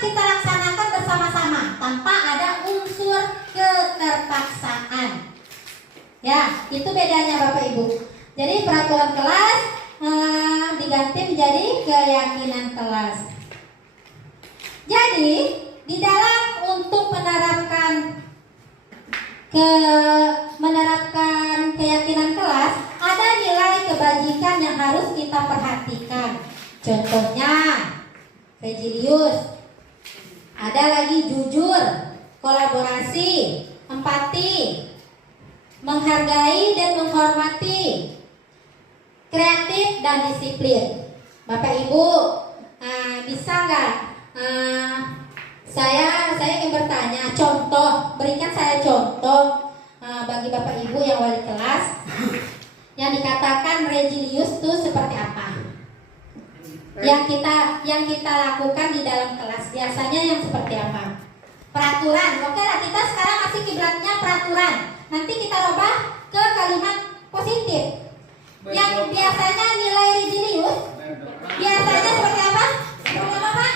kita laksanakan bersama-sama tanpa ada unsur keterpaksaan. Ya, itu bedanya Bapak Ibu. Jadi peraturan kelas diganti menjadi keyakinan kelas. Jadi di dalam untuk menerapkan keyakinan kelas, ada nilai kebajikan yang harus kita perhatikan. Contohnya Regilius, ada lagi jujur, kolaborasi, empati, menghargai dan menghormati, kreatif dan disiplin. Bapak Ibu bisa nggak? Saya ingin bertanya, berikan saya contoh bagi Bapak Ibu yang wali kelas yang dikatakan Regilius itu seperti apa? Yang kita lakukan di dalam kelas biasanya yang seperti apa? Peraturan. Oke lah, kita sekarang masih kiblatnya peraturan. Nanti kita rubah ke kalimat positif. Yang biasanya nilai Regilius biasanya seperti apa? Seperti apa, Pak?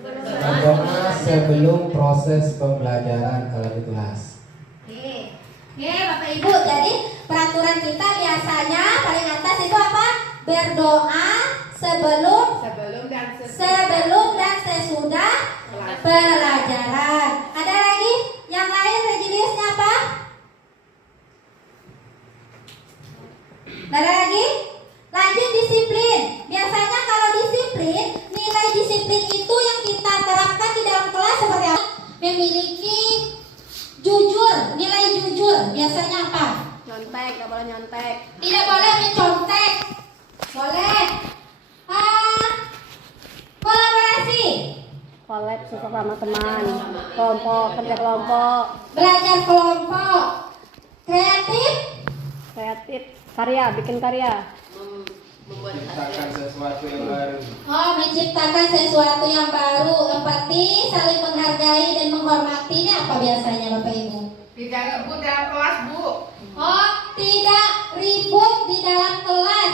Berdoa sebelum proses pembelajaran kalau di kelas. Oke, Bapak Ibu. Jadi peraturan kita biasanya paling atas itu apa? Berdoa sebelum dan sesudah pelajaran. Ada lagi yang lain Regiliusnya apa? Ada lagi? Lanjut disiplin. Biasanya kalau disiplin, nilai disiplin itu yang kita terapkan di dalam kelas seperti apa? Memiliki jujur, nilai jujur. Biasanya apa? Nyontek, nggak boleh nyontek. Tidak boleh mencontek. Boleh. Kolaborasi. Kolab sama teman. Kelompok, kerja kelompok. Belajar kelompok. Kreatif. Bikin karya. Menciptakan sesuatu yang baru. Menciptakan sesuatu yang baru. Empati, saling menghargai dan menghormati. Ini apa biasanya Bapak Ibu? Tidak ribut dalam kelas, Bu. Tidak ribut di dalam kelas.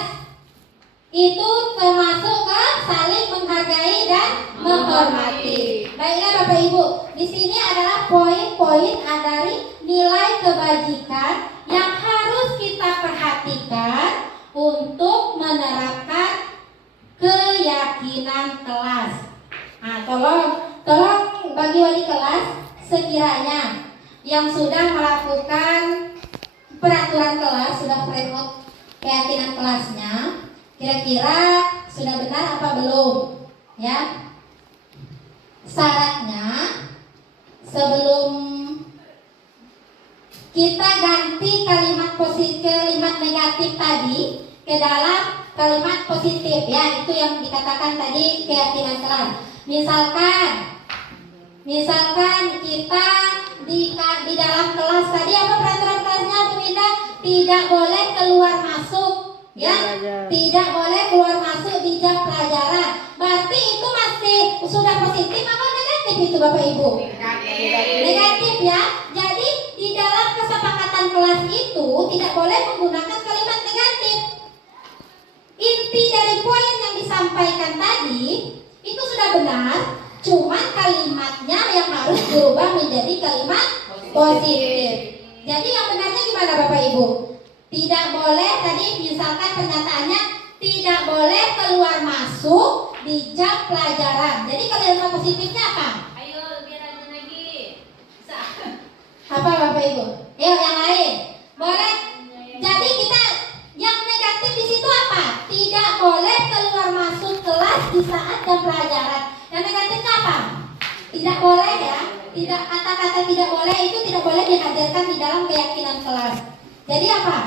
Itu termasuk ke saling menghargai dan menghormati. Baiklah Bapak Ibu, di sini adalah poin-poin dari nilai kebajikan yang harus kita perhatikan untuk menerapkan keyakinan kelas. Tolong bagi wali kelas sekiranya yang sudah melakukan peraturan kelas, sudah framework keyakinan kelasnya, kira-kira sudah benar apa belum? Ya. Syaratnya sebelum kita ganti kalimat negatif tadi ke dalam kalimat positif, ya, itu yang dikatakan tadi keyakinan kelas. Misalkan kita di dalam kelas tadi apa peraturan kelasnya Bu Minda? Tidak boleh keluar masuk, ya, tidak boleh keluar masuk di jam pelajaran. Berarti itu masih sudah positif apa negatif itu Bapak Ibu? Negatif, ya. Jadi di dalam kesepakatan kelas itu tidak boleh menggunakan kalimat negatif. Inti dari poin yang disampaikan tadi itu sudah benar, cuma kalimatnya yang harus dirubah menjadi kalimat positif. Jadi yang benarnya gimana Bapak Ibu? Tidak boleh, tadi misalkan pernyataannya tidak boleh keluar masuk di jam pelajaran. Jadi kalimat positifnya apa? Ayo lebih rajin lagi. Bisa. Apa Bapak Ibu? Yang lain. Boleh. Jadi kita yang negatif di situ apa? Tidak boleh keluar masuk kelas di saat jam pelajaran. Yang negatifnya apa? Tidak boleh, ya. Tidak, kata-kata tidak boleh itu tidak boleh dihadirkan di dalam keyakinan kelas. Jadi apa?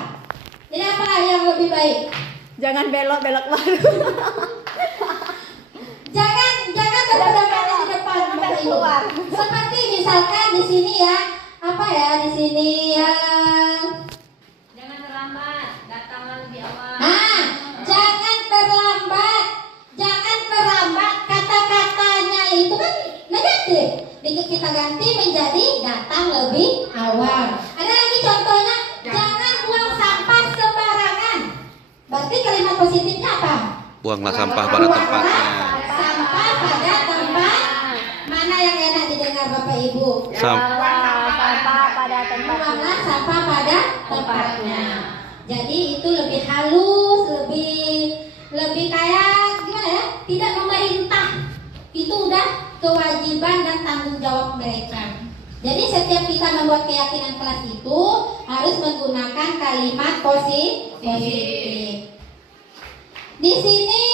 Jadi apa yang lebih baik? Jangan belok-belok baru. Jangan berdebat di depan Bapak Ibu. Seperti misalkan di sini, ya, apa ya di sini ya? Jangan terlambat, datanglah lebih awal. Jangan terlambat. Kata-katanya itu kan negatif. Kita ganti menjadi datang lebih awal. Ada lagi contohnya, jangan buang sampah sembarangan. Berarti kalimat positifnya apa? Buanglah sampah pada tempatnya. Sampah pada tempat Buanglah sampah pada tempatnya. Buanglah sampah pada tempatnya. Jadi itu lebih halus, lebih kayak gimana ya? Tidak memerintah. Itu udah kewajiban dan tanggung jawab mereka. Jadi setiap kita membuat keyakinan kelas itu harus menggunakan kalimat positif. Di sini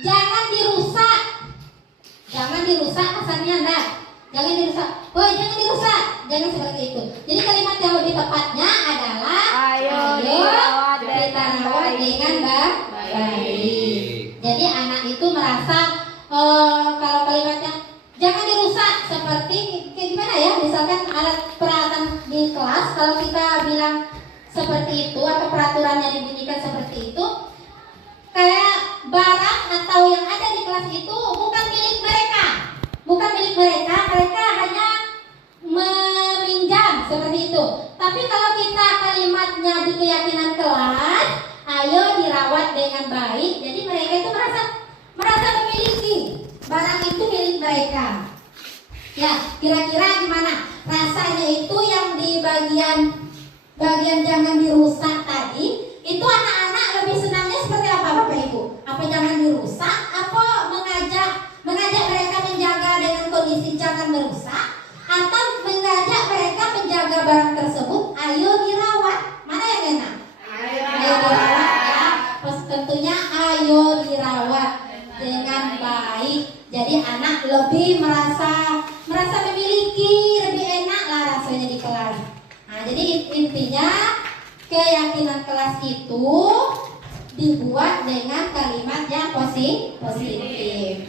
jangan dirusak. Jangan dirusak kesannya enggak. Jangan dirusak. Oh, jangan dirusak. Jangan seperti itu. Jadi kalimat yang lebih tepatnya adalah Ayo dirawat dengan baik. Jadi anak itu merasa kalau kalimatnya jangan dirusak seperti kayak gimana ya? Misalkan alat peralatan di kelas, kalau kita bilang seperti itu atau peraturannya dibunyikan seperti itu, kayak barang atau yang ada di kelas itu bukan milik mereka. Bukan milik mereka, mereka hanya meminjam seperti itu. Tapi kalau kita kalimatnya di keyakinan kelas, ayo dirawat dengan baik. Jadi mereka itu merasa memiliki barang itu milik mereka. Ya, kira-kira gimana? Rasanya itu yang di bagian jangan dirusak tadi, itu anak-anak lebih senangnya seperti apa Bapak Ibu? Apa jangan dirusak? Apa mengajak mereka menjaga dengan kondisi jangan merusak? Atau mengajak mereka menjaga barang tersebut, ayo dirawat? Mana yang enak? Ayo dirawat ya. Terus tentunya ayo dirawat dengan baik. Jadi anak lebih merasa memiliki, lebih enak lah rasanya di kelas. Nah, jadi intinya keyakinan kelas itu dibuat dengan kalimat yang positif.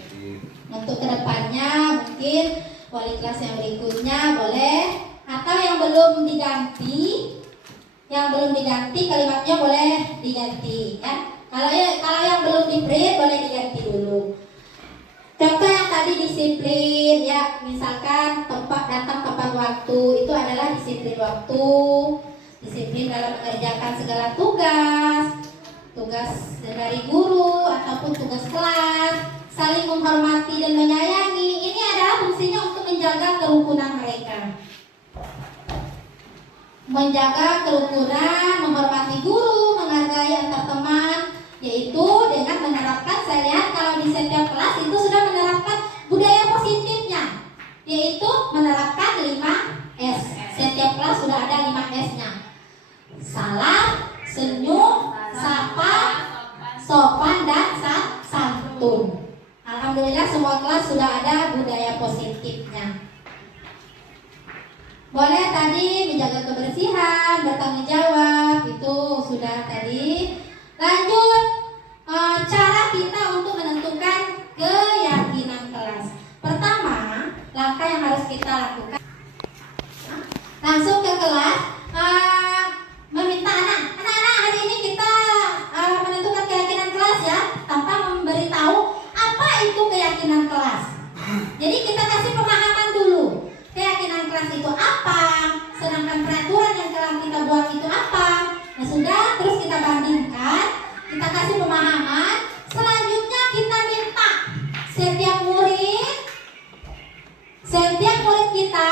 Untuk kedepannya mungkin wali kelas yang berikutnya boleh, atau yang belum diganti kalimatnya boleh diganti ya. Kalau yang belum di print boleh diganti dulu. Contoh yang tadi disiplin ya, misalkan datang tepat waktu, itu adalah disiplin waktu, disiplin dalam mengerjakan segala tugas dari guru ataupun tugas kelas, saling menghormati dan menyayangi. Ini adalah fungsinya untuk menjaga kerukunan mereka. Menjaga kerukunan, menghormati guru, menghargai antar teman, yaitu dengan menerapkan, saya lihat kalau di setiap kelas itu sudah menerapkan budaya positifnya, yaitu menerapkan 5S. Setiap kelas sudah ada 5S-nya. Salam, senyum, sapa, sopan, dan santun. Alhamdulillah semua kelas sudah ada budaya positifnya. Boleh tadi menjaga kebersihan, bertanggung jawab, itu sudah tadi. Lanjut, cara kita untuk menentukan keyakinan kelas. Pertama, langkah yang harus kita lakukan, langsung ke kelas, meminta anak-anak hari ini kita menentukan keyakinan kelas ya, tanpa memberitahu apa itu keyakinan kelas. Jadi kita kasih pemahaman dulu, keyakinan kelas itu apa, sedangkan peraturan yang telah kita buat itu apa. Nah sudah, terus kita bandingkan, kita kasih pemahaman. Selanjutnya kita minta setiap murid kita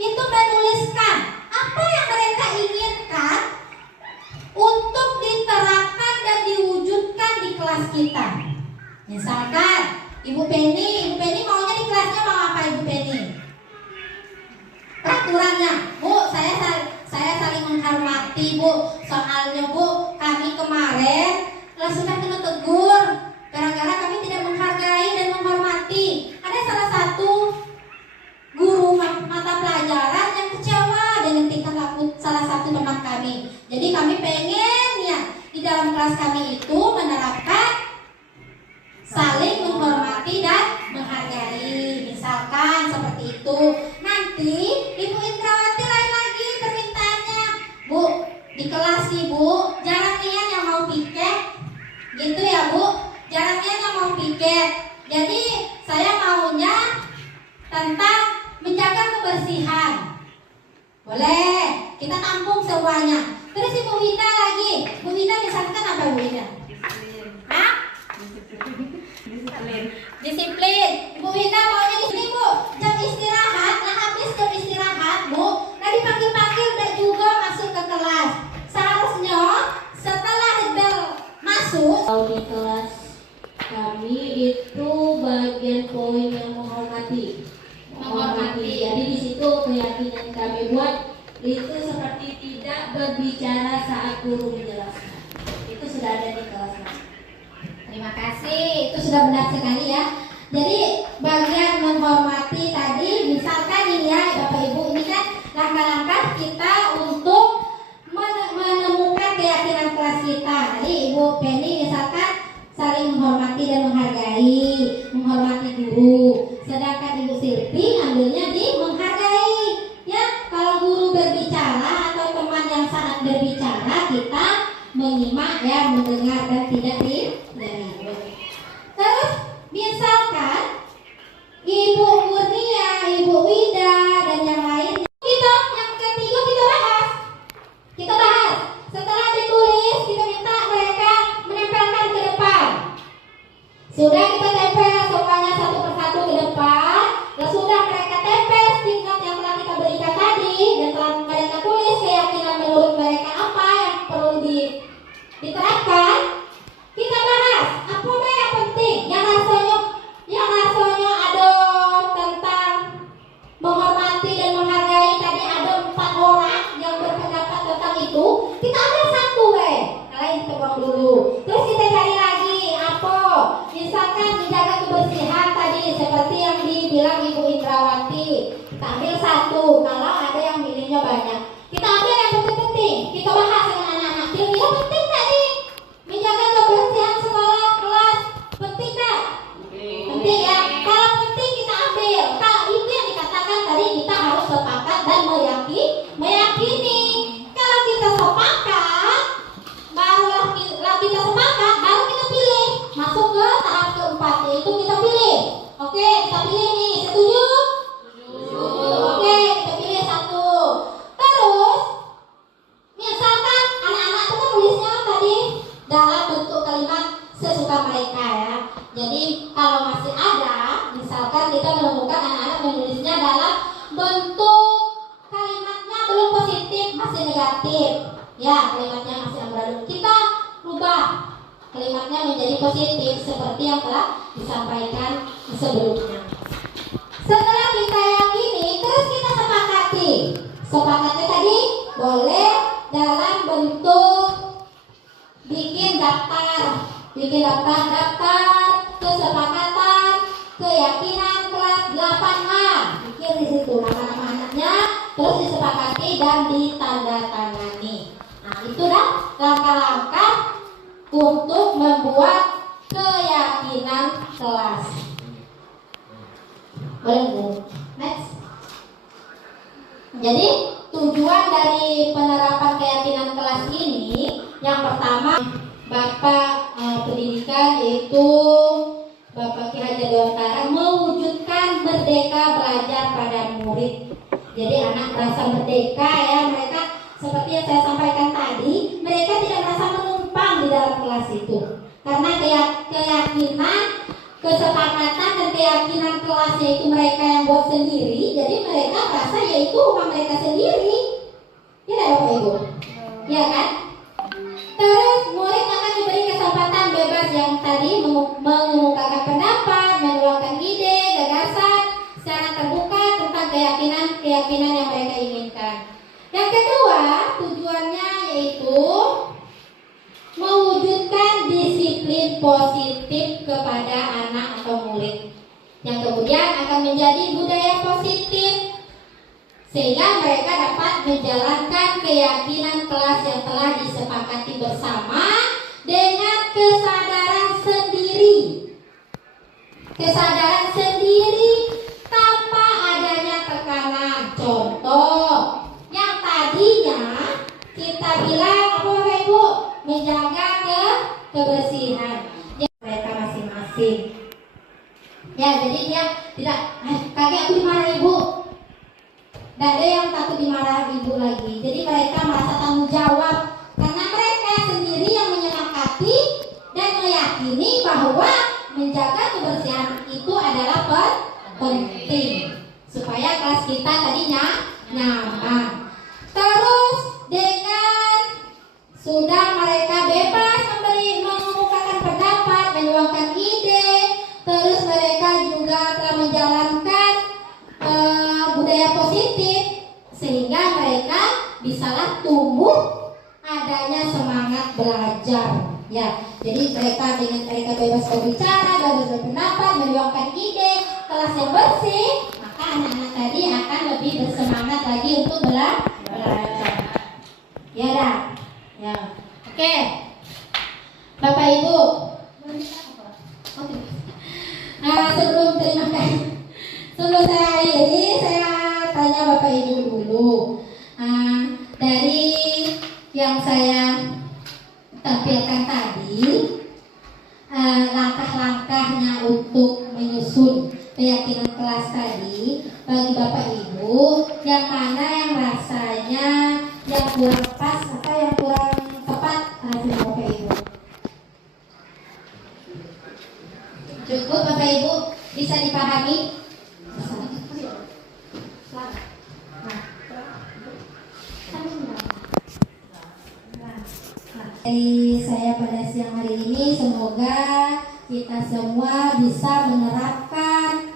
itu menuliskan apa yang mereka inginkan untuk diterapkan dan diwujudkan di kelas kita. Misalkan Ibu Penny maunya di kelasnya mau apa Ibu Penny? Peraturannya, Bu, saya saling menghormati Bu. Soalnya Bu, kami kemarin sudah kena tegur gara-gara kami tidak menghargai dan menghormati. Ada salah satu guru mata pelajaran yang kecewa dengan tingkah laku salah satu teman kami. Jadi kami pengen ya di dalam kelas kami itu menerapkan saling menghormati dan menghargai. Misalkan seperti itu. Nanti Ibu Indrawati lain lagi permintaannya, Bu, di kelas Ibu jarang nian yang mau piket, gitu ya Bu, jarang nian yang mau piket. Jadi saya maunya tentang menjaga kebersihan. Boleh, kita tampung semuanya. Terus Ibu Winda lagi, Bu Winda misalkan apa Bu Winda? Hah? Disiplin. Ibu Winda maunya di sini Bu, jam istirahat, nah habis jam istirahat, Bu, nah dipanggil-panggil dan juga masuk ke kelas. Seharusnya setelah bel masuk Di kelas kami itu bagian poin yang menghormati. Jadi di situ keyakinan kami buat itu seperti tidak berbicara saat guru menjelaskan. Itu sudah ada di kelas kami. Terima kasih, itu sudah benar sekali ya. Jadi bagian menghormati tadi, misalkan ini ya Bapak Ibu, ini kan langkah-langkah kita untuk menemukan keyakinan kelas kita. Tadi Ibu Penny misalkan saling menghormati dan menghormati guru. Sedangkan Ibu Silvi ngambilnya di menghargai. Ya, kalau guru berbicara atau teman yang sangat berbicara, kita menyimak ya, mendengar dan tidak diribut. Terus misalkan Ibu Kurnia, Ibu Wida dan yang lain, yang ketiga kita bahas. Setelah ditulis, kita minta mereka menempelkan ke depan. Sudah kita tempel semuanya satu persatu ke depan. Dan sudah mereka tempel singkat yang telah kita berikan tadi dan telah mereka tulis keyakinan menurut mereka apa yang perlu diterapkan. Kita bahas apa yang penting yang rasanya ada tentang menghormati dan menghargai. Tadi ada 4 orang yang berpendapat tentang itu. Kita ambil satu lain kita buang dulu. Terus kita cari lagi apa? Misalkan menjaga kebersihan tadi seperti yang dibilang Ibu Indrawati. Kita ambil satu. Kalau ada yang milihnya banyak, kita ambil yang penting. Kita bahas dengan anak-anak. Kira-kira penting tadi menjaga kebersihan sekolah kelas. Penting tak? Penting ya. Kalau penting kita ambil. Kalau itu yang dikatakan tadi, kita harus sepakat dan meyakini. Kalau kita sepakat, baru kita pilih. Masuk ke tahap keempat, yaitu kita pilih. Oke, kita pilih nih. Setuju? Oke, kita pilih satu. Terus misalkan anak-anak itu kan nulisnya tadi dalam bentuk kalimat sesuka mereka ya. Jadi kalau masih ada, misalkan kita menemukan anak-anak menulisnya dalam bentuk kalimatnya belum positif, masih negatif. Ya, kalimatnya masih amburadul. Kita rubah kalimatnya menjadi positif seperti yang telah disampaikan sebelumnya. Setelah kita yakini, terus kita sepakati. Sepakatnya tadi boleh dalam bentuk bikin daftar kesepakatan keyakinan kelas 8A. Bikin di situ nama-nama anaknya, terus disepakati dan ditandatangani. Nah, itu dah langkah-langkah untuk membuat keyakinan kelas. Boleh Bu? Next. Jadi tujuan dari penerapan keyakinan kelas ini, yang pertama Bapak pendidikan yaitu Bapak Ki Hajar Dewantara mewujudkan merdeka belajar pada murid. Jadi anak merasa merdeka ya, mereka seperti yang saya sampaikan tadi, mereka tidak merasa menumpang di dalam kelas itu. Karena keyakinan, kesepakatan dan keyakinan kelasnya itu mereka yang buat sendiri, jadi mereka merasa yaitu rumah mereka sendiri. Ya Bapak Ibu? Ya kan? Terus murid akan diberi kesempatan bebas yang tadi mengemukakan pendapat, menuangkan ide, gagasan secara terbuka tentang keyakinan yang mereka inginkan. Yang kedua, tujuannya yaitu mewujudkan disiplin positif kepada anak atau murid, yang kemudian akan menjadi budaya positif sehingga mereka dapat menjalankan keyakinan kelas yang telah disepakati bersama dengan kesadaran sendiri tanpa adanya tekanan. Contoh yang tadinya kita bilang apa Bapak Ibu, menjaga kebersihan mereka masing-masing. Ya, jadi dia tidak kakek aku dimarahin Ibu. Tidak ada yang takut dimarahi Ibu lagi. Jadi mereka merasa tanggung jawab karena mereka sendiri yang menyepakati dan meyakini bahwa menjaga kebersihan itu adalah penting. supaya kelas kita tadinya nyaman. Terus dengan sudah mereka bebas mengemukakan pendapat, menyuarakan ide, terus mereka juga telah menjalankan budaya positif, sehingga mereka bisalah tumbuh adanya semangat belajar. Ya, jadi mereka dengan mereka bebas berbicara, bebas berpendapat, menyuarakan ide, kelas yang bersih, maka anak-anak tadi akan lebih bersemangat lagi untuk belajar. Ya dah. Ya. Oke. Bapak Ibu. Sebelum terima kasih. Sebelum saya akhiri, saya tanya Bapak Ibu dulu. Dari yang saya tampilkan tadi, langkah-langkahnya untuk menyusun keyakinan kelas tadi, bagi Bapak Ibu, yang mana yang rasanya yang kurang pas atau yang kurang tepat hasil Bapak Ibu? Cukup Bapak Ibu, bisa dipahami? Dari saya pada siang hari ini, semoga kita semua bisa menerapkan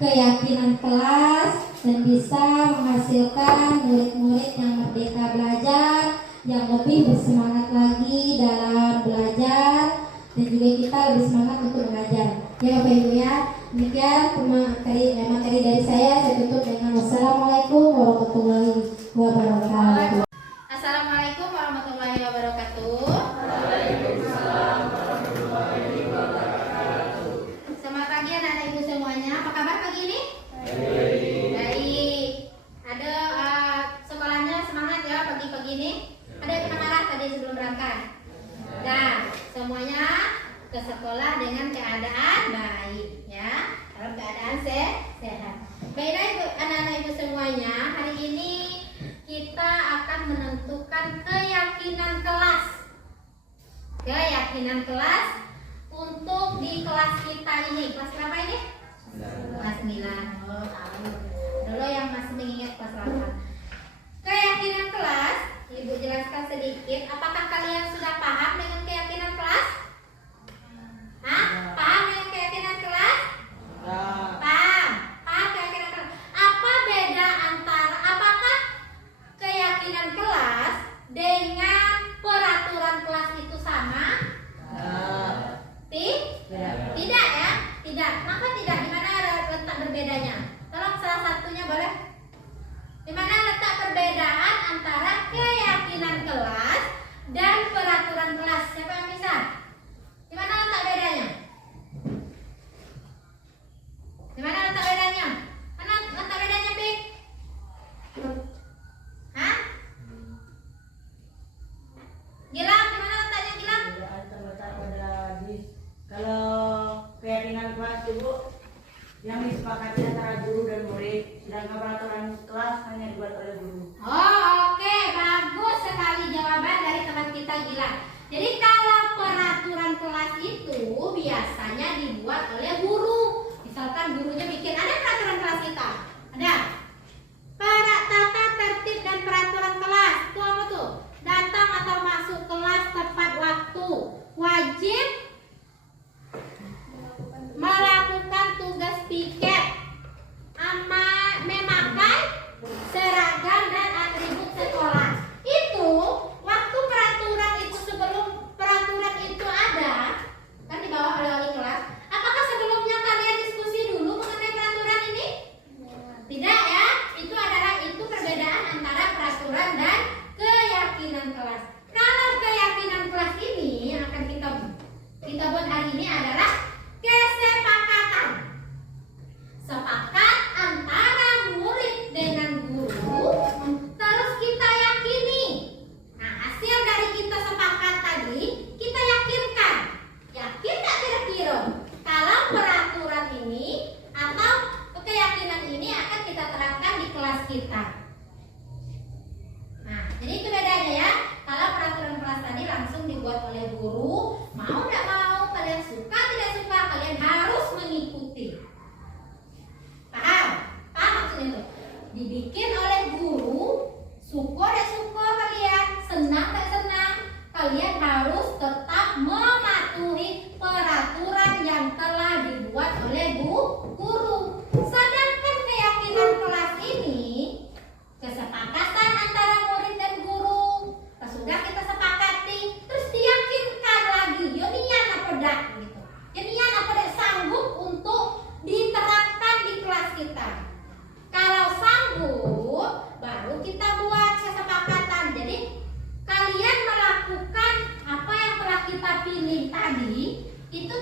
keyakinan kelas dan bisa menghasilkan murid-murid yang merdeka belajar, yang lebih bersemangat lagi dalam belajar, dan juga kita lebih semangat untuk belajar. Ya Bapak Ibu ya, demikian materi dari saya tutup dengan wassalamualaikum warahmatullahi wabarakatuh. Assalamualaikum warahmatullahi wabarakatuh. Selamat pagi anak-anak ibu semuanya. Apa kabar pagi ini? Baik. Ada sekolahnya semangat ya pagi-pagi ini. Ada yang marah tadi sebelum berangkat. Nah, semuanya ke sekolah dengan keadaan baik ya, dalam keadaan sehat. Baiklah ibu, anak-anak ibu semuanya, hari ini kita akan menentukan keyakinan kelas. Keyakinan kelas untuk di kelas kita ini. Kelas berapa ini? Kelas 9. Oh, tahu. Dulu yang masih mengingat kelas 8. Keyakinan kelas, Ibu jelaskan sedikit. Apakah kalian sudah paham dengan keyakinan kelas? Hah? Paham dengan keyakinan kelas? Paham. Paham keyakinan kelas. Apa beda antara apakah keyakinan kelas dengan peraturan kelas itu sama? Tidak ya? Tidak. Maka tidak. Di mana letak berbedanya? Tolong salah satunya boleh? Di mana letak perbedaan antara keyakinan kelas dan peraturan kelas? Siapa yang bisa? Di mana letak bedanya? Di mana letak bedanya? Mana letak bedanya, Pi? Hah? Gilang, di mana letaknya Gilang? Terletak pada kalau keyakinan kelas Ibu yang disepakati antara guru dan murid, sedangkan peraturan kelas hanya dibuat oleh guru. Oh, oke, bagus sekali jawaban dari teman kita Gilang. Jadi kalau peraturan kelas itu biasanya dibuat oleh guru. Misalkan gurunya bikin, ada peraturan kelas kita? Ada. Para tata tertib dan peraturan kelas. Itu apa tuh? Datang atau masuk kelas tepat waktu. Wajib melakukan tugas piket. Memakai seragam dan atribut sekolah. Itu waktu peraturan itu, sebelum peraturan itu ada, kan dibawa oleh wali kelas. Apakah sebelumnya kalian diskusi dulu mengenai peraturan ini? Tidak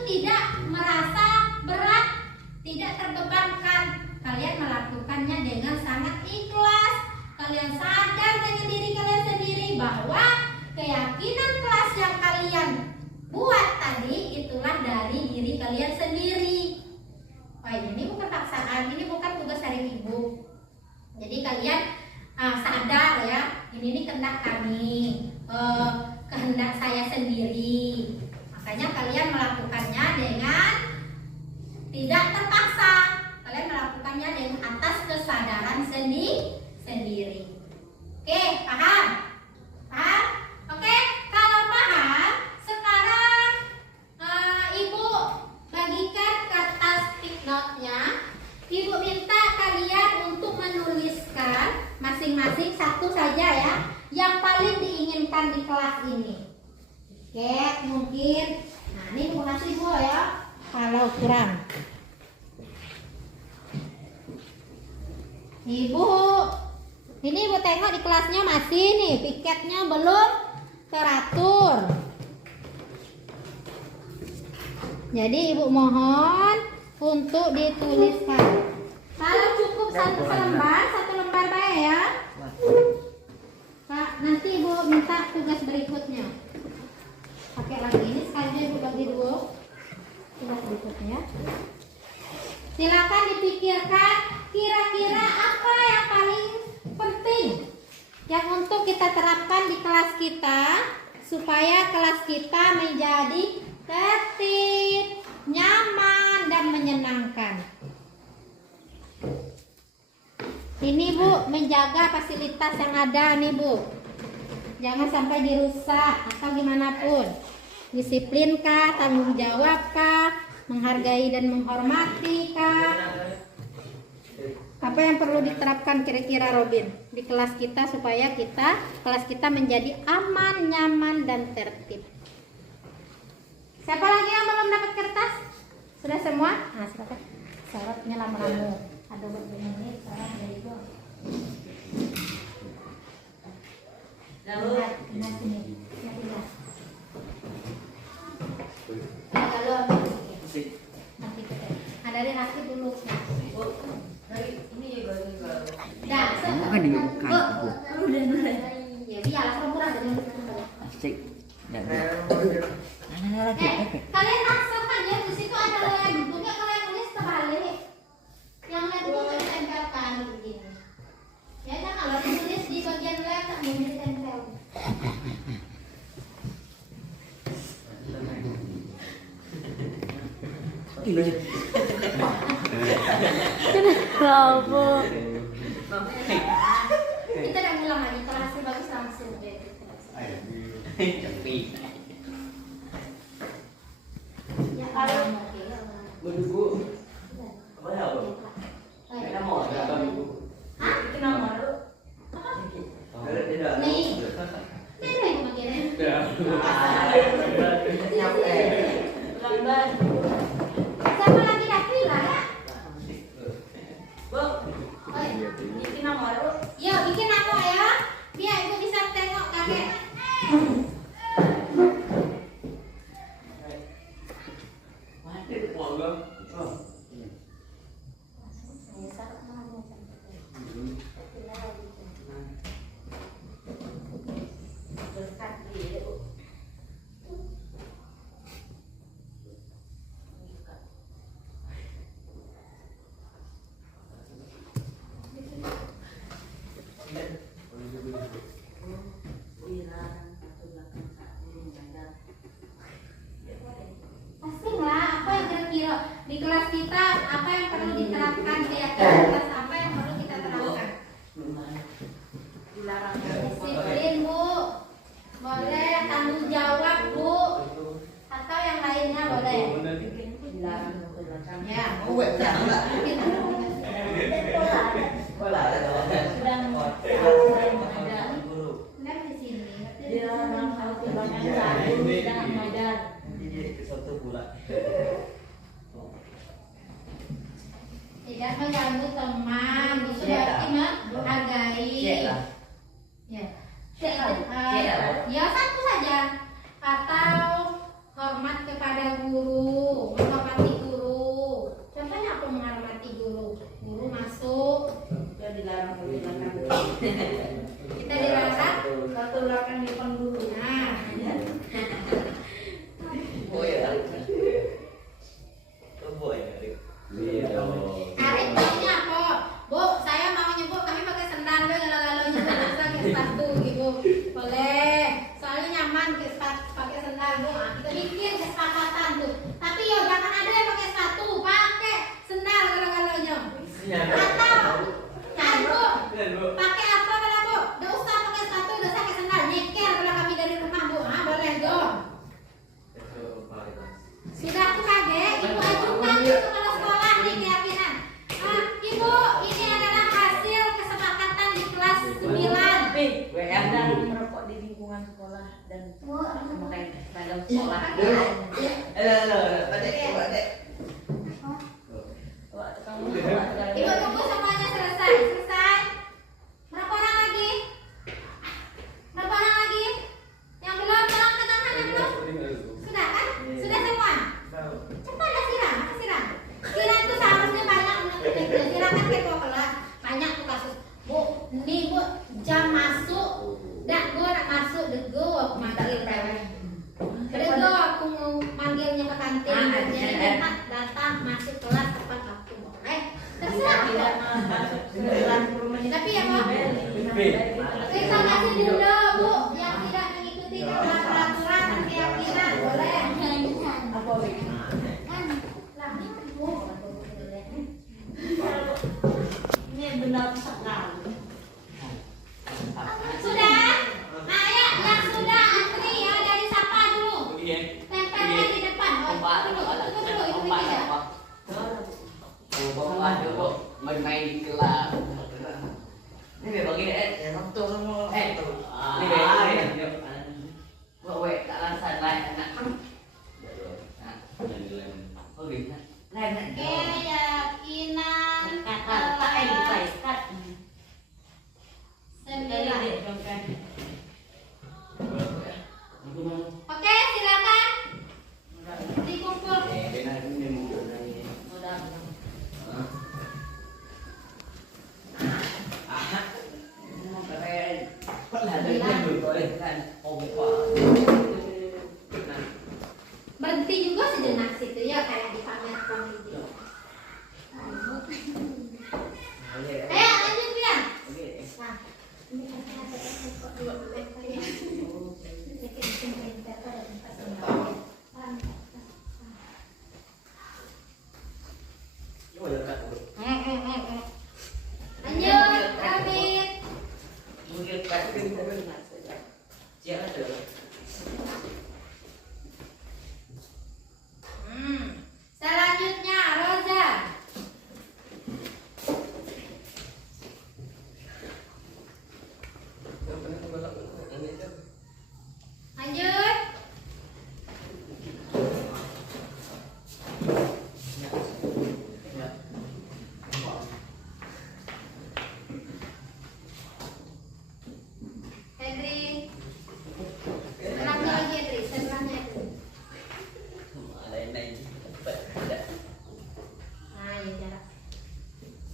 tidak merasa berat, tidak terbebankan. Kalian melakukannya dengan sangat ikhlas. Kalian sadar dengan diri kalian sendiri bahwa keyakinan kelas yang kalian buat tadi itulah dari diri kalian sendiri. Wah, ini bukan paksaan, ini bukan tugas dari ibu. Jadi kalian sadar ya, ini kehendak kami, kehendak saya sendiri. Makanya kalian melakukannya dengan tidak terpaksa. Kalian melakukannya dengan atas kesadaran sendiri. Oke, paham? Paham? Oke, kalau paham, sekarang ibu bagikan kertas stick note-nya. Ibu minta kalian untuk menuliskan masing-masing satu saja ya, yang paling diinginkan di kelas ini. Oke, mungkin. Nah, ini ibu kasih Bu ya, kalau kurang. Ibu, ini ibu tengok di kelasnya masih nih, piketnya belum teratur. Jadi ibu mohon untuk dituliskan. Kalau cukup satu lembar baik ya. Pak, nanti ibu minta tugas berikutnya. Pakai lagi ini sekali ibu bagi dua. Tugas berikutnya. Silakan dipikirkan kira-kira apa yang paling penting yang untuk kita terapkan di kelas kita supaya kelas kita menjadi tertib, nyaman dan menyenangkan. Ini Bu, menjaga fasilitas yang ada nih Bu. Jangan sampai dirusak atau gimana pun. Disiplin kah, tanggung jawab kah, menghargai dan menghormati kah? Apa yang perlu diterapkan kira-kira Robin di kelas kita supaya kelas kita menjadi aman, nyaman dan tertib. Siapa lagi yang belum dapat kertas? Sudah semua? Nah, silakan. Sorotnya lama-lama. Ada begini, sorot dari itu. Lihat sini. Lihat. Kalau nanti kita. Nah, dari Raki dulu. Dari ini ya baru. Dah, Bukan di bukan. udah. Ya, biarlah perempuan dari Asik. Ya, kalian rasakan ya di situ ada lem. Juga kalian tulis terbalik. Yang lem itu kan ditempelkan begini. Ya kan kalau tulis di bagian lem tak boleh ditempel. Kenapa? Kita udah ngulang lagi kalau hasil bagus langsung deh. Ya kalau Itu nomor lu. nih, beda yang bagiannya. Lambat. Sama lagi Davila ya. Bu, bikin nomor lu. Yo, bikin aku ya. Biar ibu bisa tengok kakek. Pastilah apa yang kira-kira di kelas kita, apa yang perlu diterapkan, keyakinan kelas apa yang perlu kita terapkan. Dilarang. Disiplin Bu, boleh tanggung jawab Bu, atau yang lainnya boleh. Dilarang. Ya. Lihat di sini. Dilarang kalau kebanyakan jangan ngajar. Tidak mengganggu teman, itu berarti menghargai. Ya. Ya satu saja. Atau hormat kepada guru. orang di depan gurunya. Arif maunya apa? Bu, saya mau nyebut kami pakai sendal deh, kalau nyebut bisa pakai sepatu gitu. Boleh. Soalnya nyaman pakai sendal bu. Nah, kita bikin kesepakatan tuh. Tapi ya jangan ada yang pakai sepatu, pakai sendal kalau-kalaunya. Atau nah bu, pakai apa kalau bu? Gak usah pakai sepatu, gak usah pakai sendal. Nyeker kalau kami dari rumah bu. Ah, boleh dong. Sudah tuh kakek, ibu ajukan ke kepala sekolah nih keyakinan. Ibu, ini adalah hasil kesepakatan di kelas 9. Jangan merokok di lingkungan sekolah dan memakai seragam sekolah. Ibu tunggu semuanya selesai. Selesai. Berapa orang lagi? Berapa orang lagi? Yang belum, tolong ke tangan yang belum. Sudah kan? Sudah semua. Cepat ya siram, siram. Siram itu seharusnya banyak menurut siram kan ketua kelas. Banyak tuh kasus. Bu, nih bu, jam masuk. Dah, gue nak masuk, dego aku manggil cewek. Dego aku mau manggilnya ke kantin. Jadi cepat datang masuk kelas tepat waktu. Boleh? Terserah. Tapi ya bu, kita kasih dulu bu yang tidak mengikuti peraturan dan keyakinan. Boleh? Ini benar sekali. Sudah? Nah ya, yang sudah antri ya dari siapa dulu? Tempelnya di depan. Oh, tunggu dulu, itu tidak. Main di kelas. Ini bagi tak lasan lain anak. Keyakinan kelas 9. Oke, silakan dikumpul. Berhenti juga sejenak situ ya, kayak di pamer video. Ayo lanjut bilang. Nah, ini lanjut, Ramit. Selanjutnya Roza. Lanjut. Henry. Sebelahnya lagi Henry, sebelahnya Henry. Nah, ya jarak.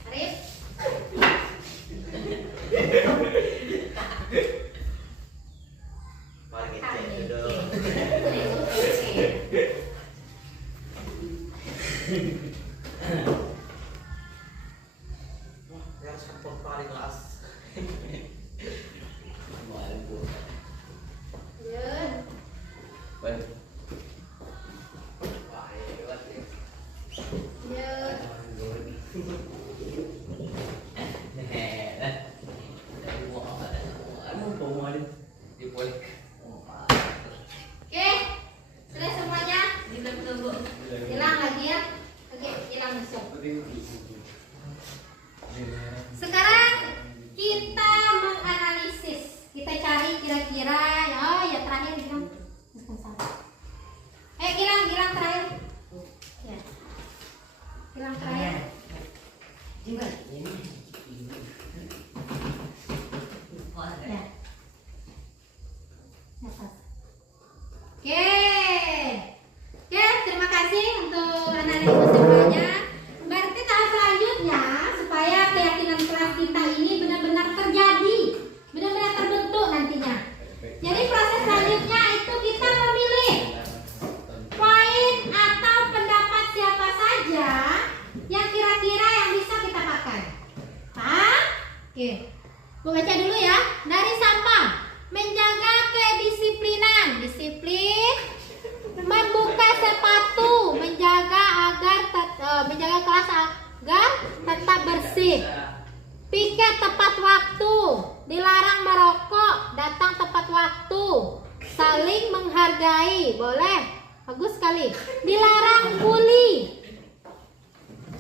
Arif. Oke, sudah semuanya? Hilang lagi ya? Oke, hilang besok. Sekarang kita menganalisis. Kita cari kira-kira. Oh ya terakhir bilang. Gilang terakhir. Ya. Gilang terakhir. Ya. Oke, terima kasih untuk analisis semuanya. Berarti tahap selanjutnya supaya keyakinan kelas kita ini benar-benar terjadi, benar-benar terbentuk nantinya. Jadi saling menghargai, boleh, bagus sekali. Dilarang bully,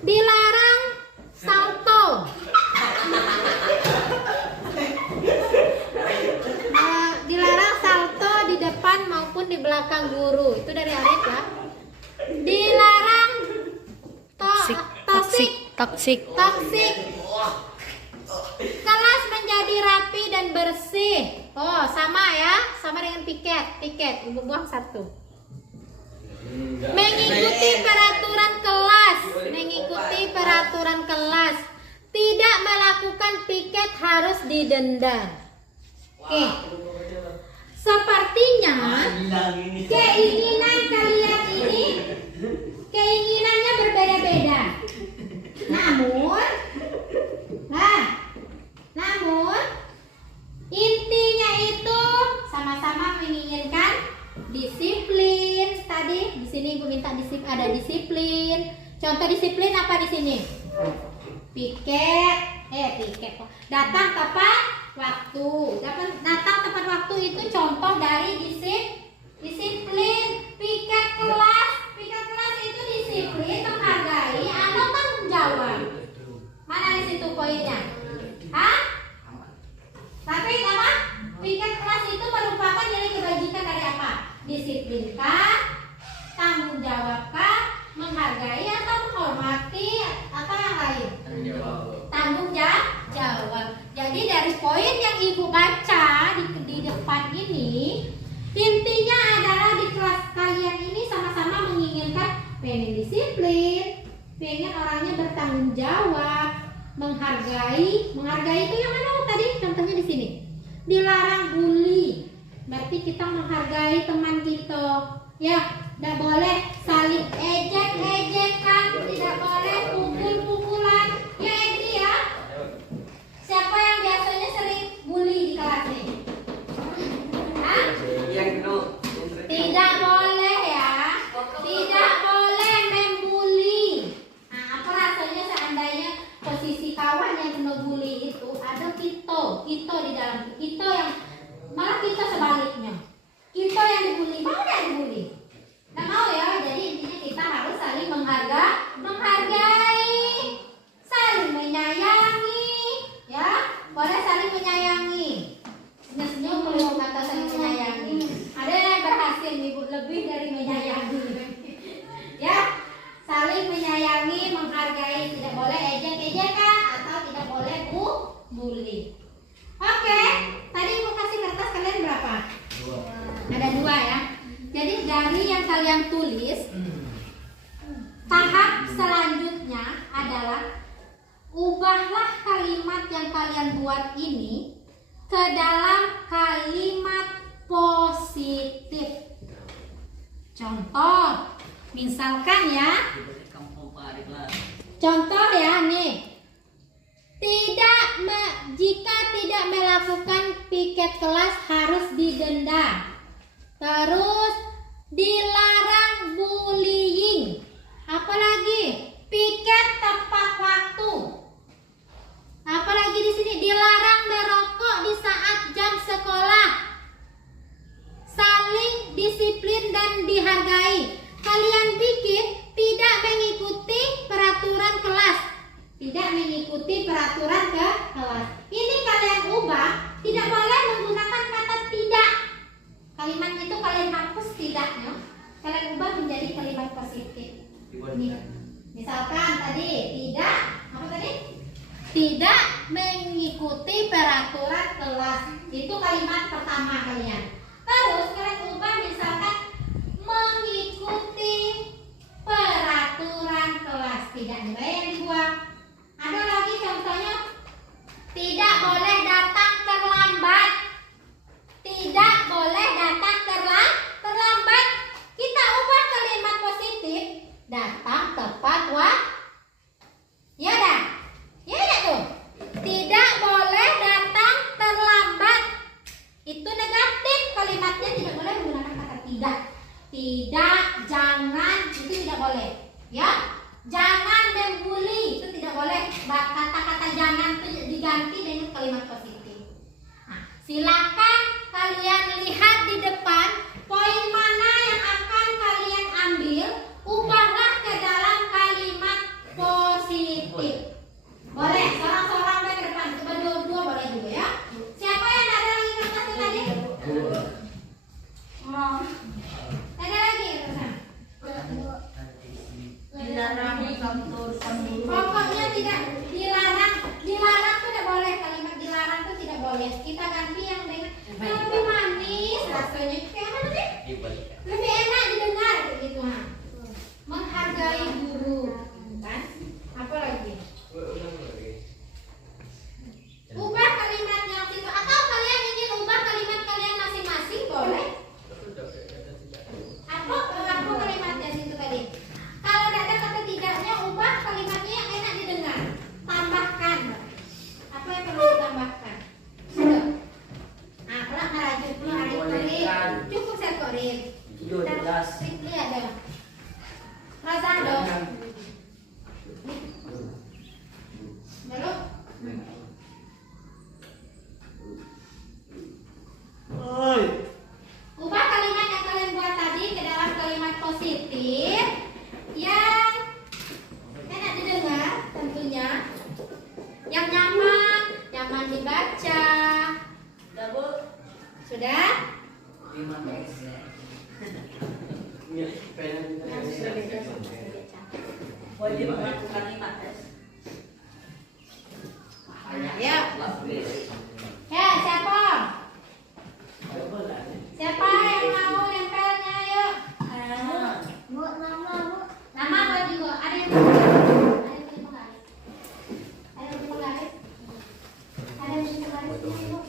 dilarang salto, dilarang salto di depan maupun di belakang guru. Itu dari Arif ya. Dilarang toksik. Kelas menjadi rapi dan bersih. Oh, sama ya, sama dengan piket. Ibu buang satu. Mengikuti peraturan kelas. Tidak melakukan piket harus didenda. Oke. Sepertinya keinginan kalian ini keinginannya berbeda-beda. Namun intinya itu sama-sama menginginkan disiplin. Tadi di sini Ibu minta ada disiplin. Contoh disiplin apa di sini? Piket. Datang tepat waktu. Datang tepat waktu itu contoh dari disiplin. Piket kelas itu disiplin, menghargai atau tanggung jawab. Mana di situ poinnya? Hah? Tapi apa? Piket kelas itu merupakan nilai kebajikan dari apa? Disiplinkah? Tanggung jawabkah? Menghargai atau menghormati atau yang lain? Tanggung jawab. Jadi dari poin yang Ibu baca di depan ini, intinya adalah di kelas kalian ini sama-sama menginginkan pengen disiplin, pengen orangnya bertanggung jawab, menghargai itu yang mana tadi contohnya di sini. Dilarang bully, berarti kita menghargai teman kita, ya. Tidak boleh saling ejek-ejekan, tidak boleh pukul-pukulan, ya Edi ya. Siapa yang biasanya sering bully di kelas ini? Hah? Tidak boleh ya, tidak boleh membuli. Nah, apa rasanya seandainya posisi kawan yang kena bully itu ada kita di dalam kita yang malah kita sebaliknya, kita yang dibully, mau yang dibully? Nggak mau ya. Jadi intinya kita harus saling menghargai, saling menyayangi, ya. Boleh saling menyayangi. Senyum belum kata saling menyayangi. Ada yang berhasil Ibu lebih dari menyayangi. Ya, saling menyayangi, menghargai, tidak boleh ejek-ejekan atau tidak boleh bully. Oke, tadi Ibu kasih kertas kalian berapa? 2. Ada 2 ya. Jadi dari yang kalian tulis, tahap selanjutnya adalah ubahlah kalimat yang kalian buat ini ke dalam kalimat positif. Contoh, misalkan ya, contoh ya nih, jika tidak melakukan piket kelas harus didenda. Terus dilarang bullying. Apalagi piket tepat waktu. Apalagi di sini dilarang merokok di saat jam sekolah. Saling disiplin dan dihargai. Kalian bikin tidak mengikuti peraturan kelas. Tidak mengikuti peraturan kelas. Ini kalian ubah, tidak boleh menggunakan kata tidak. Kalimat itu kalian hapus tidaknya, kalian ubah menjadi kalimat positif. Nih, misalkan tadi tidak mengikuti peraturan kelas, itu kalimat pertama kalian. Terus kalian ubah misalkan mengikuti peraturan kelas, tidak yang dibuang. Ada lagi contohnya, tidak boleh datang terlambat. Tidak boleh datang terlambat. Kita ubah kalimat positif, datang tepat waktu. Ya dah. Ya dah tuh. Tidak boleh datang terlambat. Itu negatif, kalimatnya tidak boleh menggunakan kata tidak. Tidak, jangan, itu tidak boleh. Ya. Jangan membuli, itu tidak boleh. Kata-kata jangan itu diganti dengan kalimat positif. Nah, silakan kalian lihat di depan Ada lagi terusan. Dilarang kantor pemburu. Pokoknya tidak dilarang. Dilarang tuh tidak boleh, kalimat dilarang tuh tidak boleh. Kita ganti yang dengan lebih manis rasanya. Kayak mana sih? Lebih enak didengar gitu ha. Menghargai guru, kan? Apa lagi? Ubah kalimat yang situ atau kalian ingin ubah kalimat kalian masing-masing boleh? Apa kalimatnya situ tadi? Kalau tidak ada kata tidaknya, ubah kalimatnya yang enak didengar. Tambahkan. Apa yang perlu ditambahkan? Sudah. Nah, kalau ngerajut dulu hari korin. Cukup saya korin. Strictly ada. Rasa dong. Belum? Ubah kalimat yang kalian buat tadi ke dalam kalimat positif yang enak didengar tentunya, yang nyaman dibaca. Udah Bu. Sudah? Wajib melakukan 5 tes. Ya. Ya, siapa? Siapa yang mau nempelnya? Yuk. Bu, nama Bu. Nama apa juga? Ada yang penggaris? Ada yang penggaris? Ada yang penggaris? Ada yang penggaris? Bu.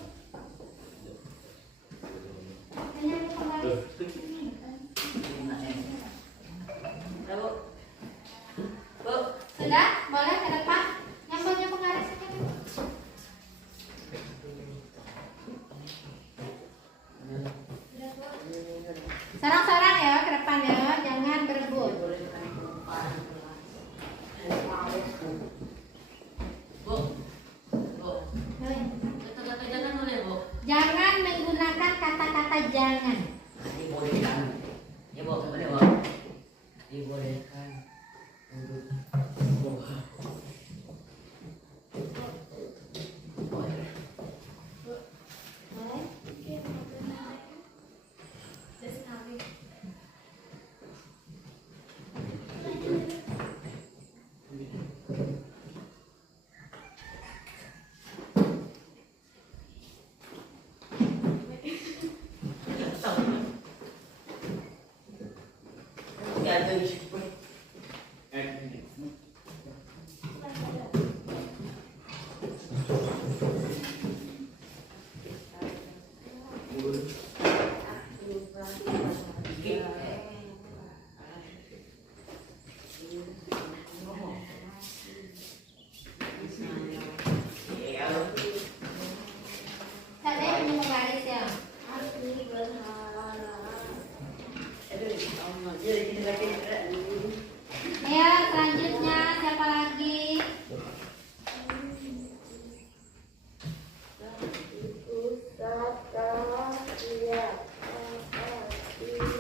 Ada yang penggaris? Udah Bu. Bu. Sudah? Boleh ke depan? Nyambelnya penggaris? Sarang-sarang ya ke depan ya, jangan berebut. Bu. Bu. Kata-kata jangan boleh, Bu. Jangan menggunakan kata-kata jangan. Dibolehkan. Ya, Bu, boleh, Bu. Dibolehkan. Ada yang punya penggaris ya? Ya, selanjutnya siapa lagi?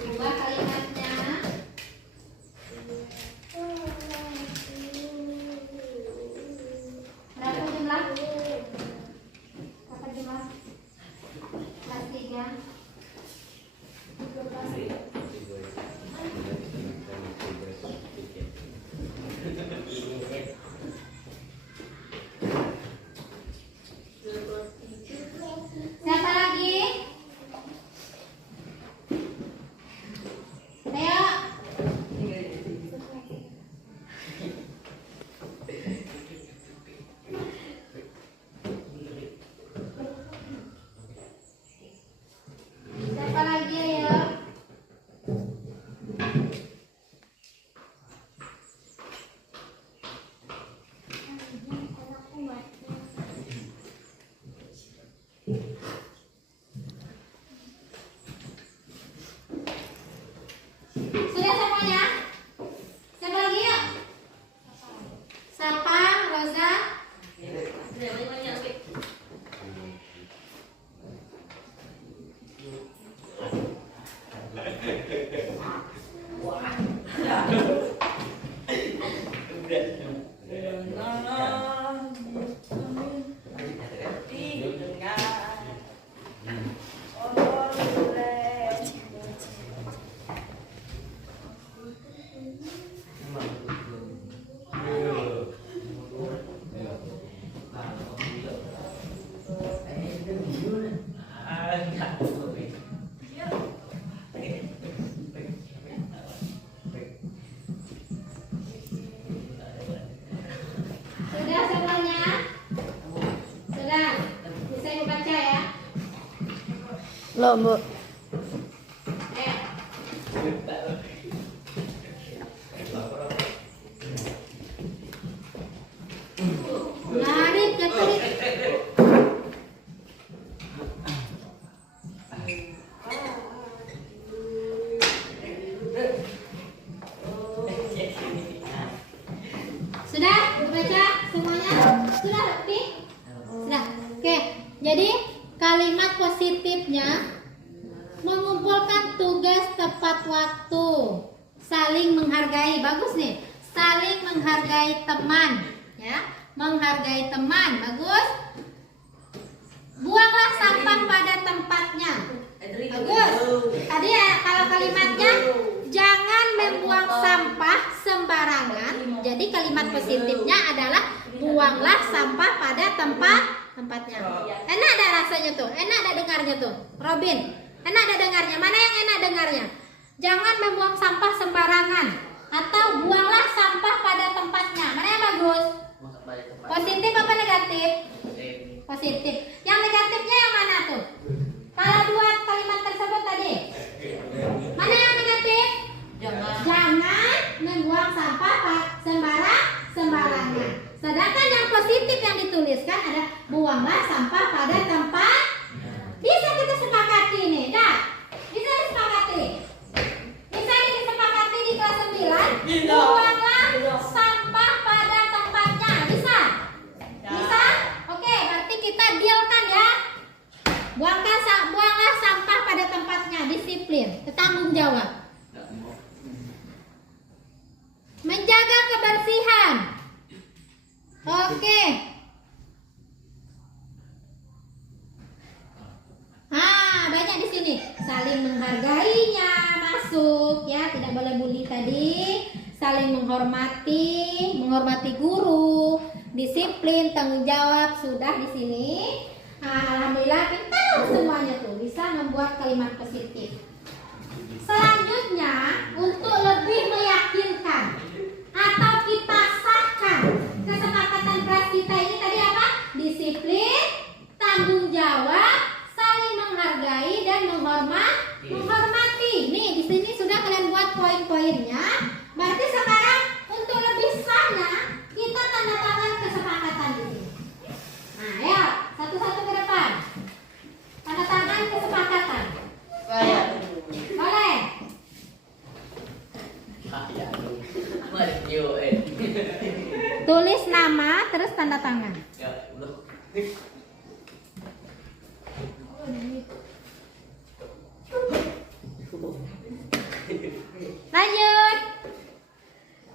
Ubah kalimatnya. Berapa jumlah? Berapa jumlah? Kelas 3. Belum, Bu. Lari ke kiri. Sudah dibaca semuanya? Sudah, Bukti? Sudah. Oke. Jadi kalimat positifnya mengumpulkan tugas tepat waktu, saling menghargai. Bagus nih. Saling menghargai teman, ya. Menghargai teman. Bagus. Buanglah sampah pada tempatnya. Bagus. Tadi ya kalau kalimatnya jangan membuang sampah sembarangan. Jadi kalimat positifnya adalah buanglah sampah pada tempatnya. Enak ada rasanya tuh, enak ada dengarnya tuh. Robin, enak ada dengarnya. Mana yang enak dengarnya? Jangan membuang sampah sembarangan atau buanglah sampah pada tempatnya. Mana yang bagus? Positif apa negatif? Positif. Yang negatifnya yang mana tuh? Kalau dua kalimat tersebut tadi, mana yang negatif? Jangan membuang sampah sembarangan. Sedangkan yang positif yang dituliskan ada buanglah sampah pada tempat. Bisa kita sepakati nih, dah. Bisa disepakati. Bisa disepakati di kelas 9. Buanglah sampah pada tempatnya. Bisa? Bisa? Oke, berarti kita dealkan ya. Buanglah sampah pada tempatnya. Disiplin, bertanggung jawab. Menjaga kebersihan. Oke. Banyak di sini. Saling menghargainya masuk ya, tidak boleh bully tadi. Saling menghormati guru, disiplin, tanggung jawab sudah di sini. Alhamdulillah pintar semuanya tuh bisa membuat kalimat positif. Selanjutnya untuk lebih meyakinkan atau kita sahkan kesepakatan kelas kita ini tadi apa? Disiplin, tanggung jawab, saling menghargai dan menghormati. Nih di sini sudah kalian buat poin-poinnya. Berarti sekarang untuk lebih sahnya kita tanda tangan kesepakatan ini. Nah, ayo satu-satu ke depan. Tanda tangan kesepakatan. Boleh. Tulis nama terus tanda tangan. Lanjut.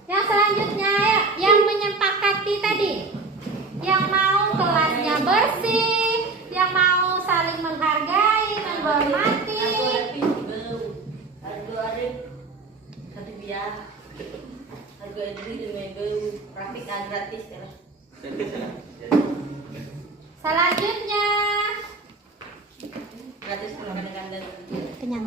Yang selanjutnya yang menyepakati tadi. Yang mau kelasnya bersih, yang mau saling menghargai, menghormati. Selanjutnya kenyang.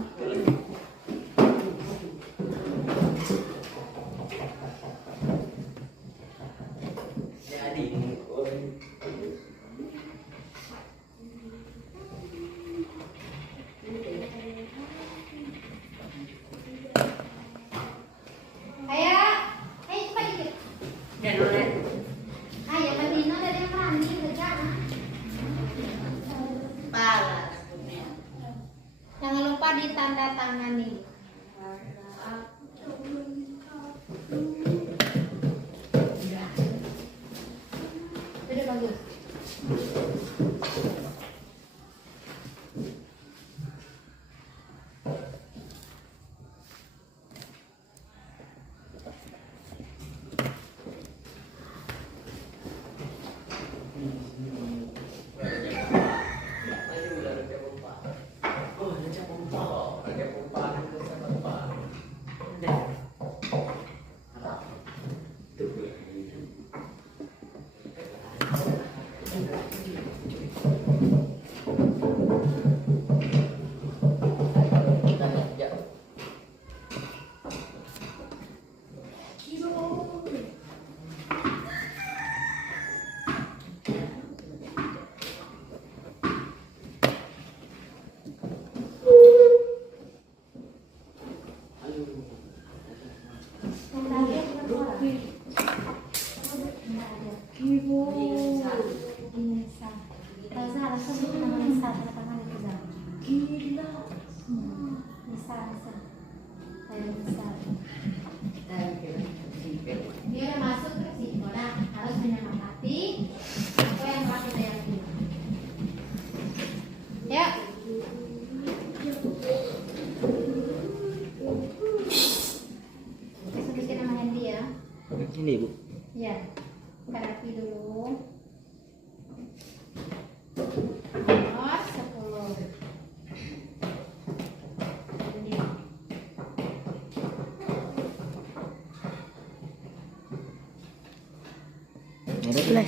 Ayo cepat dikit. Ayo Padino dari yang berani kerja. Jangan lupa ditanda tangani. Sudah bagus. Sebelah.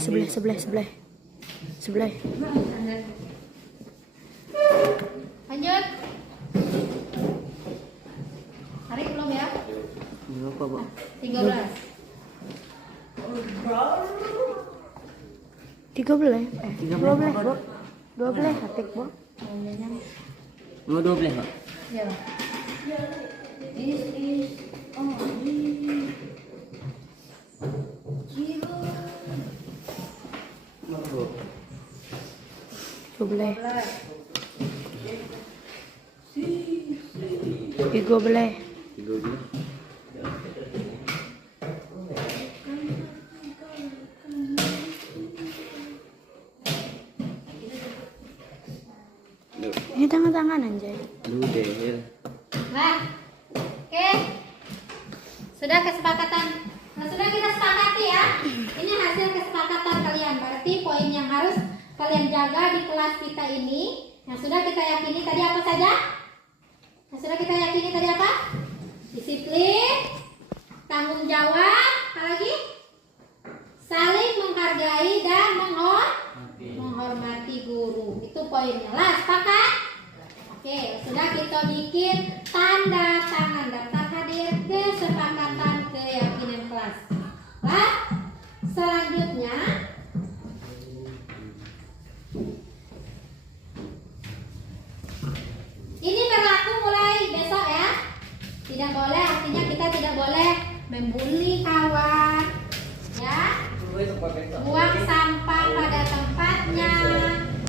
Lanjut. Hari belum ya? Berapa, Bu? 13. 13. 12, Bu. 12 ketik, Bu. Mau 12, Pak? Ya. Sebelah. 13. Ini tangan-tangan anjay. Nah, oke. Sudah kesepakatan. Nah, sudah kita sepakati ya. Ini hasil kesepakatan kalian. Berarti poin yang harus kalian jaga di kelas kita ini, yang sudah kita yakini tadi apa saja? Yang sudah kita yakini tadi apa? Disiplin, tanggung jawab, apa lagi? Saling menghargai dan menghormati guru. Itu poinnya. Lah, sepakat? Oke, sudah kita bikin tanda tangan daftar hadir kesepakatan keyakinan kelas. Lah, selanjutnya ini berlaku mulai besok ya. Tidak boleh, artinya kita tidak boleh membuli kawan, ya. Buang sampah pada tempatnya.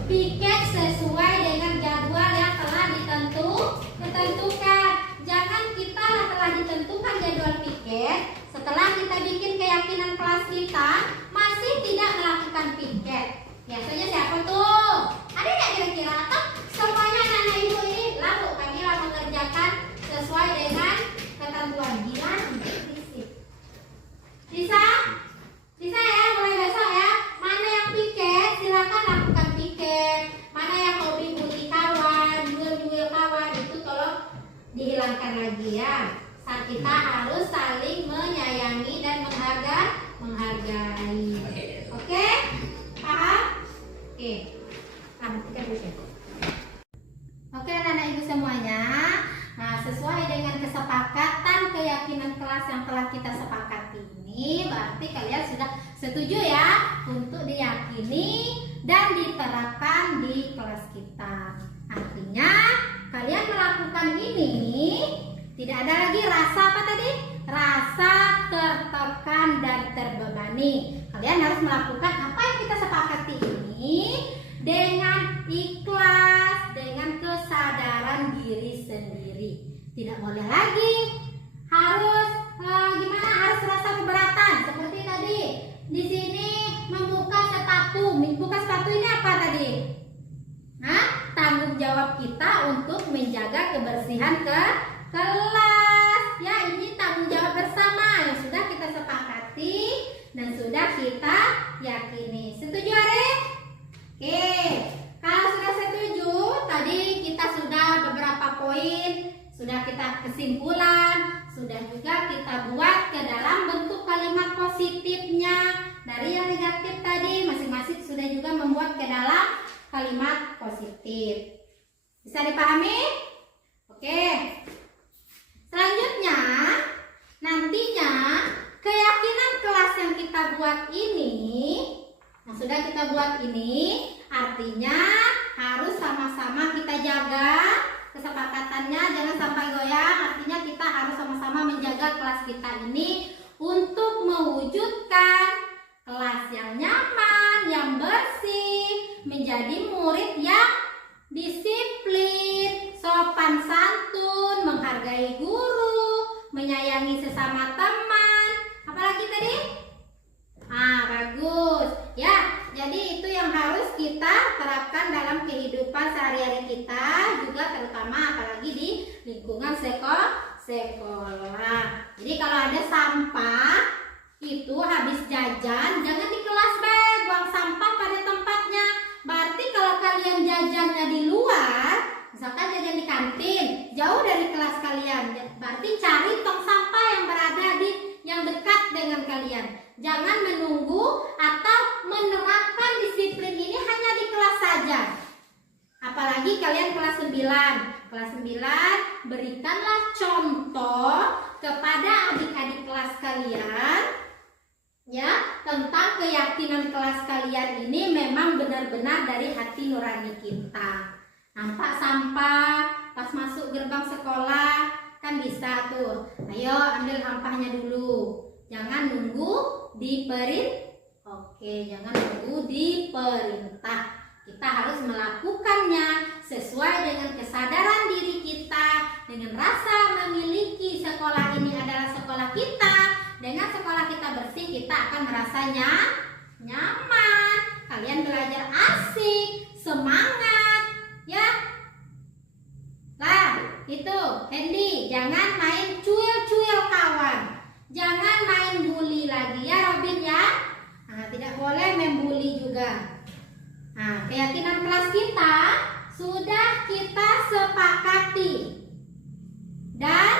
Piket sesuai dengan jadwal yang telah ditentukan. Jangan kita telah ditentukan jadwal piket, setelah kita bikin keyakinan kelas kita masih tidak melakukan piket. Biasanya siapa tuh? Ada nggak kira-kira? Atau semuanya anak ibu ini lalu kami mengerjakan sesuai dengan ketentuan. Gila, bisa? Bisa ya, mulai besok ya. Mana yang piket, silakan lakukan piket. Mana yang hobi bully kawan, nyuil kawan, itu tolong dihilangkan lagi ya. Saat kita harus saling menyayangi dan menghargai. Oke? Paham? Oke. Tiket dulu. Oke, anak-anak ibu semuanya. Nah, sesuai dengan kesepakatan keyakinan kelas yang telah kita sepakati ini, berarti kalian sudah setuju ya untuk diyakini dan diterapkan di kelas kita. Artinya kalian melakukan ini tidak ada lagi rasa apa tadi? Rasa tertekan dan terbebani. Kalian harus melakukan apa yang kita sepakati ini dengan ikhlas, dengan kesadaran diri sendiri. Tidak boleh lagi harus gimana? Harus rasa keberatan seperti tadi. Di sini membuka sepatu. Membuka sepatu ini apa tadi? Nah, tanggung jawab kita untuk menjaga kebersihan ke kelas. Ya, ini tanggung jawab bersama yang sudah kita sepakati dan sudah kita yakini. Setuju, Arif? Oke. Kalau sudah setuju, tadi kita sudah beberapa poin, sudah kita kesimpulan, sudah juga kita buat ke dalam bentuk kalimat positifnya. Dari yang negatif tadi, masing-masing sudah juga membuat ke dalam kalimat positif. Bisa dipahami? Oke. Selanjutnya, nantinya keyakinan kelas yang kita buat ini, yang sudah kita buat ini, artinya harus sama-sama kita jaga kesepakatannya, jangan sampai goyang. Artinya kita harus sama-sama menjaga kelas kita ini untuk mewujudkan kelas yang nyaman, yang bersih, menjadi murid yang disiplin, sopan santun, menghargai guru, menyayangi sesama teman. Apalagi tadi? Bagus. Ya, jadi itu yang harus kita terapkan dalam kehidupan sehari-hari kita, juga terutama apalagi di lingkungan sekolah. Jadi kalau ada sampah itu habis jajan, jangan di kelas buang sampah pada tempatnya. Berarti kalau kalian jajannya di luar, misalkan jajan di kantin, jauh dari kelas kalian, berarti cari tong sampah yang berada di yang dekat dengan kalian. Jangan menunggu atau menerapkan disiplin ini hanya di kelas saja. Apalagi kalian kelas 9. Kelas 9, berikanlah contoh kepada adik-adik kelas kalian ya, tentang keyakinan kelas kalian ini memang benar-benar dari hati nurani kita. Nampak sampah pas masuk gerbang sekolah kan bisa tuh. Ayo ambil sampahnya dulu. Jangan nunggu jangan nunggu diperintah. Kita harus melakukannya sesuai dengan kesadaran diri kita, dengan rasa memiliki sekolah ini adalah sekolah kita. Dengan sekolah kita bersih, kita akan merasanya nyaman. Kalian belajar asik, semangat, ya. Lah, itu Hendy, jangan main cuil-cuil kawan. Jangan main bully lagi ya Robin ya. Nah, tidak boleh membuli juga. Nah, keyakinan kelas kita sudah kita sepakati dan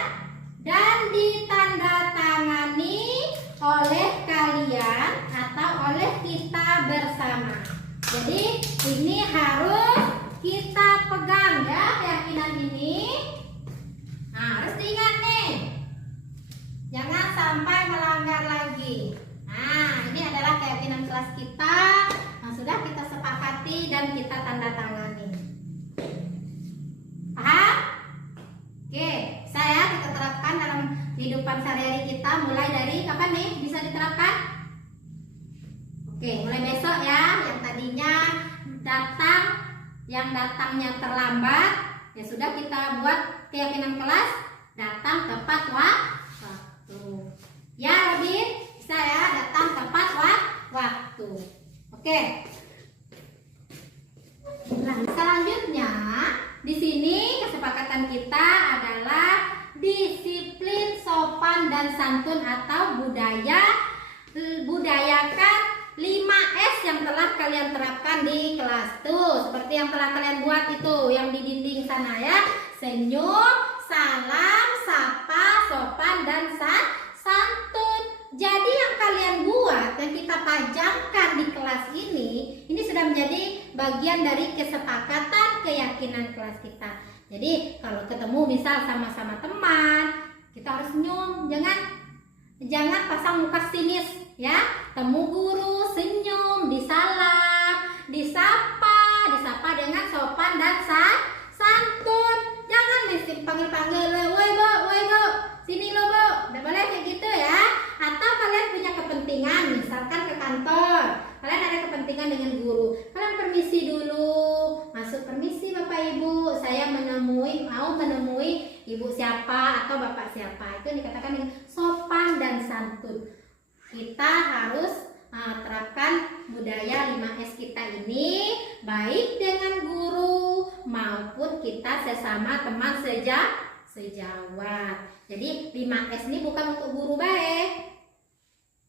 ditandatangani oleh kalian atau oleh kita bersama. Jadi ini harus kita pegang ya keyakinan ini. Nah, harus diingat nih. Jangan sampai melanggar lagi. Nah, ini adalah keyakinan kelas kita yang sudah kita sepakati dan kita tanda tangani. Paham? Oke, saya kita terapkan dalam kehidupan sehari-hari kita mulai dari kapan nih bisa diterapkan? Oke, mulai besok ya. Yang tadinya yang datangnya terlambat, ya sudah kita buat keyakinan kelas datang tepat waktu. Ya Robin, bisa ya datang tepat waktu. Oke. Nah, selanjutnya di sini kesepakatan kita adalah disiplin, sopan dan santun atau budayakan 5S yang telah kalian terapkan di kelas tuh. Seperti yang telah kalian buat itu yang di dinding sana ya. Senyum, salam, sapa, sopan dan santun. Jadi yang kalian buat, yang kita pajangkan di kelas ini sudah menjadi bagian dari kesepakatan keyakinan kelas kita. Jadi kalau ketemu misal sama-sama teman, kita harus senyum, jangan pasang muka sinis ya. Temu guru, senyum, disalam, disapa dengan sopan dan santun. Jangan mesti panggil-panggil, woi bo, sini lo bo. Nggak boleh kayak gitu ya. Atau kalian punya kepentingan, misalkan ke kantor, kalian ada kepentingan dengan guru, kalian permisi dulu, masuk, permisi bapak ibu, saya mau menemui ibu siapa atau bapak siapa. Itu dikatakan dengan sopan dan santun. Kita harus terapkan budaya 5S kita ini baik dengan guru maupun kita sesama teman sejawat. Jadi 5S ini bukan untuk guru baik,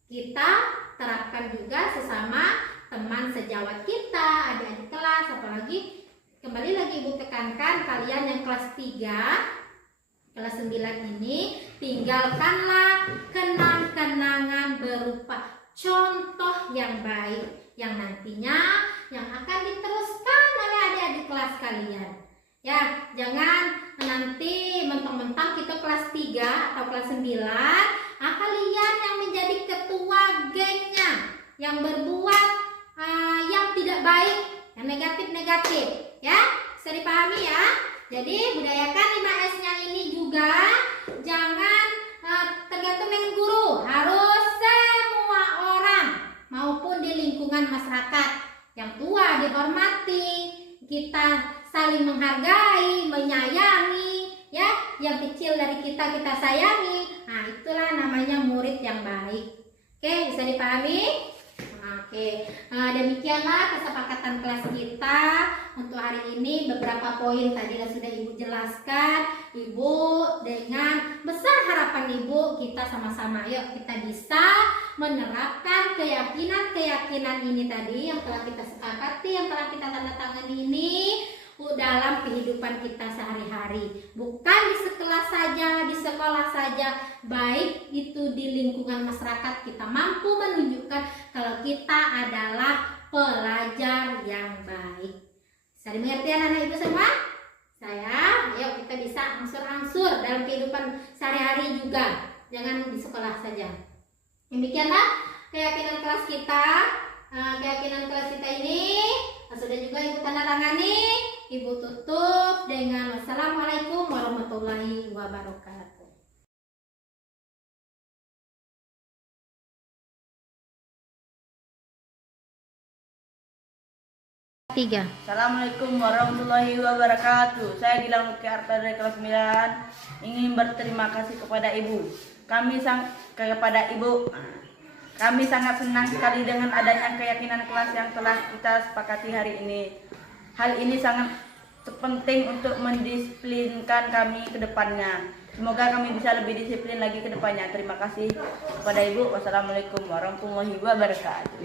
kita terapkan juga sesama teman sejawat kita, adik-adik kelas. Apalagi kembali lagi ibu tekankan kalian yang kelas 3, kelas 9 ini, tinggalkanlah kenang-kenangan berupa contoh yang baik yang nantinya yang akan diteruskan oleh adik-adik kelas kalian. Ya, jangan nanti mentang-mentang kita kelas 3 atau kelas 9, kalian yang menjadi ketua gengnya, yang berbuat yang tidak baik, yang negatif-negatif, ya, bisa dipahami ya. Jadi budayakan 5S-nya ini juga jangan tergantung dengan guru, harus semua orang maupun di lingkungan masyarakat. Yang tua dihormati, kita saling menghargai, menyayangi, ya. Yang kecil dari kita sayangi. Nah, itulah namanya murid yang baik. Oke, bisa dipahami? Oke, demikianlah kesepakatan kelas kita untuk hari ini. Beberapa poin tadi sudah ibu jelaskan. Ibu dengan besar harapan ibu, kita sama-sama yuk kita bisa menerapkan keyakinan ini tadi yang telah kita sepakati, yang telah kita tanda tangan ini dalam kehidupan kita sehari-hari. Bukan di sekolah saja, di sekolah saja, baik itu di lingkungan masyarakat kita mampu menunjukkan kalau kita adalah pelajar yang baik. Bisa dimengerti anak-anak ibu semua? Saya, yuk kita bisa angsur-angsur dalam kehidupan sehari-hari juga. Jangan di sekolah saja. Demikianlah keyakinan kelas kita. Keyakinan kelas kita ini sudah juga ibu tanda tangani. Ibu tutup dengan wassalamualaikum warahmatullahi wabarakatuh. Tiga. Assalamualaikum warahmatullahi wabarakatuh. Saya Gilang Lutfi Arta dari kelas 9 ingin berterima kasih kepada Ibu. Kami sangat senang sekali dengan adanya keyakinan kelas yang telah kita sepakati hari ini. Hal ini sangat penting untuk mendisiplinkan kami ke depannya. Semoga kami bisa lebih disiplin lagi ke depannya. Terima kasih kepada Ibu. Wassalamualaikum warahmatullahi wabarakatuh.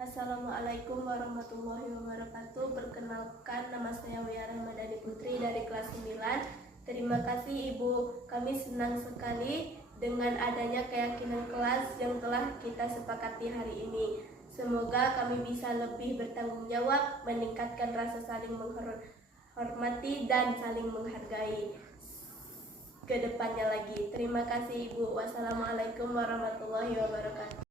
Assalamualaikum warahmatullahi wabarakatuh. Perkenalkan, nama saya Wia Rahmadani Putri dari kelas 9. Terima kasih Ibu. Kami senang sekali dengan adanya keyakinan kelas yang telah kita sepakati hari ini. Semoga kami bisa lebih bertanggung jawab, meningkatkan rasa saling menghormati dan saling menghargai ke depannya lagi. Terima kasih Ibu. Wassalamualaikum warahmatullahi wabarakatuh.